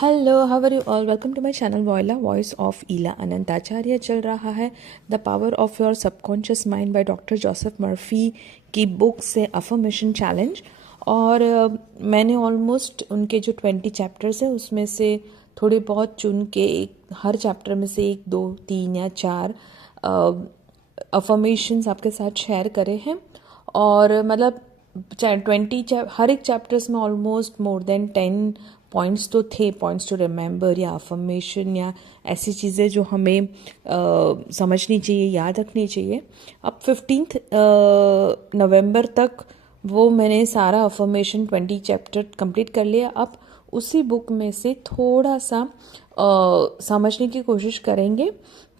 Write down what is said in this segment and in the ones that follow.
Hello, how are you all? Welcome to my channel voila voice of Ila Anantacharya. चल रहा है the power of your subconscious mind by doctor Joseph Murphy की book से affirmation challenge. और मैंने almost उनके जो 20 चैप्टर्स है उसमें से थोड़े बहुत चुन के हर चैप्टर में से 1, 2, 3 या 4 अफर्मेशंस आपके साथ शेयर करे हैं। और मतलब 20 हर एक चैप्टर्स में ऑलमोस्ट मोर देन 10 पॉइंट्स तो थे, पॉइंट्स टू रिमेंबर या अफर्मेशन या ऐसी चीज़ें जो हमें समझनी चाहिए, याद रखनी चाहिए। अब 15 नवंबर तक वो मैंने सारा अफर्मेशन 20 चैप्टर कंप्लीट कर लिया। अब उसी बुक में से थोड़ा सा समझने की कोशिश करेंगे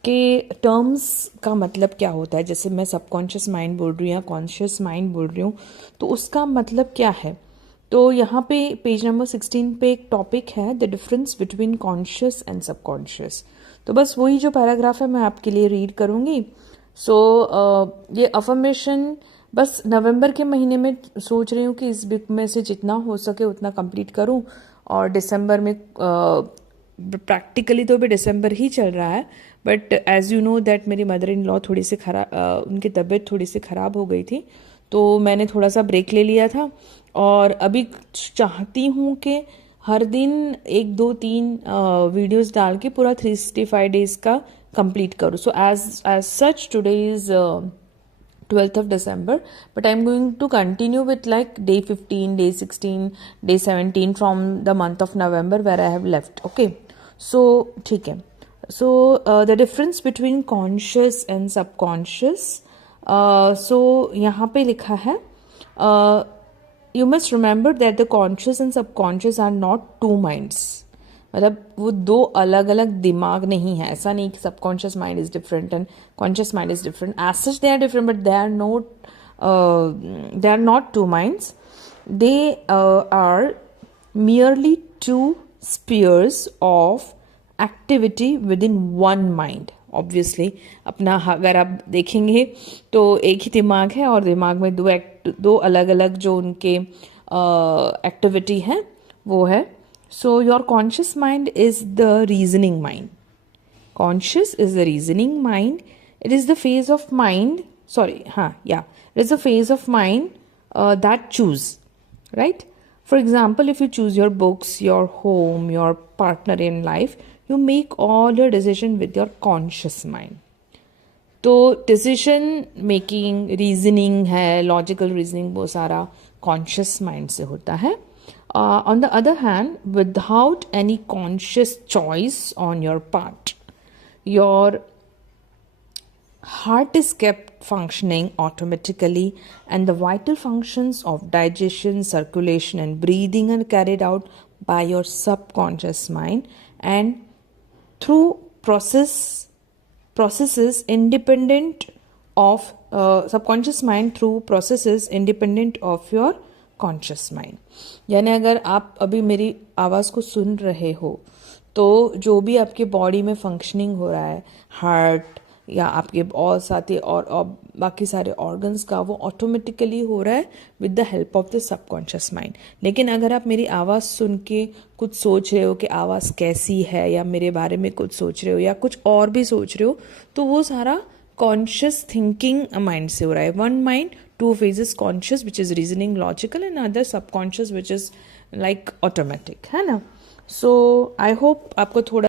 कि टर्म्स का मतलब क्या होता है। जैसे मैं सबकॉन्शियस माइंड बोल रही हूँ या कॉन्शियस माइंड बोल रही हूँ, तो उसका मतलब क्या है। तो यहाँ पे पेज नंबर 16 पे एक टॉपिक है, the difference between conscious and subconscious. तो बस वही जो पैराग्राफ है मैं आपके लिए रीड करूँगी। ये अफर्मेशन बस नवंबर के महीने में सोच रही हूँ कि इस बुक में से जितना हो सके उतना कंप्लीट करूँ। और दिसंबर में प्रैक्टिकली तो भी दिसंबर ही चल रहा है, but as you know that मेरी मदर इन लॉ थोड़ी सी उनकी तबीयत थोड़ी सी ख़राब हो गई थी, तो मैंने थोड़ा सा ब्रेक ले लिया था। और अभी चाहती हूँ कि हर दिन 1, 2, 3 वीडियोस डाल के पूरा 365 डेज का कंप्लीट करूँ। So as such today is 12th of December, but I'm going to continue with like day 15, day 16, day 17 from the month of November where I have left. Okay, so ठीक है. So the difference between conscious and subconscious. So यहाँ पे लिखा है, you must remember that the conscious and subconscious are not two minds. मतलब वो दो अलग अलग दिमाग नहीं है। ऐसा नहीं कि subconscious mind is different and conscious mind is different. As such they are different, but they are not two minds. They are merely two spheres of activity within one mind. Obviously अपना अगर आप देखेंगे तो एक ही दिमाग है और दिमाग में दो अलग अलग जो उनके एक्टिविटी है वो है। So your conscious mind is the reasoning mind. Conscious is the reasoning mind. It is the phase of mind. It is the phase of mind that choose, right? For example, if you choose your books, your home, your partner in life, you make all your decision with your conscious mind. तो decision making, reasoning है, logical reasoning, वो सारा conscious mind से होता है. On the other hand, without any conscious choice on your part, your heart is kept functioning automatically, and the vital functions of digestion, circulation, and breathing are carried out by your subconscious mind and through processes independent of subconscious mind, through processes independent of your conscious mind. यानी अगर आप अभी मेरी आवाज़ को सुन रहे हो तो जो भी आपके बॉडी में फंक्शनिंग हो रहा है, हार्ट या आपके और साथी और बाकी सारे ऑर्गन्स का, वो ऑटोमेटिकली हो रहा है with the help of the subconscious mind. लेकिन अगर आप मेरी आवाज़ सुन के कुछ सोच रहे हो कि आवाज़ कैसी है, या मेरे बारे में कुछ सोच रहे हो या कुछ और भी सोच रहे हो, तो वो सारा कॉन्शियस थिंकिंग माइंड से हो रहा है. One mind, two phases, conscious which is reasoning logical and other subconscious which is like automatic, है ना. सो आई होप आपको थोड़ा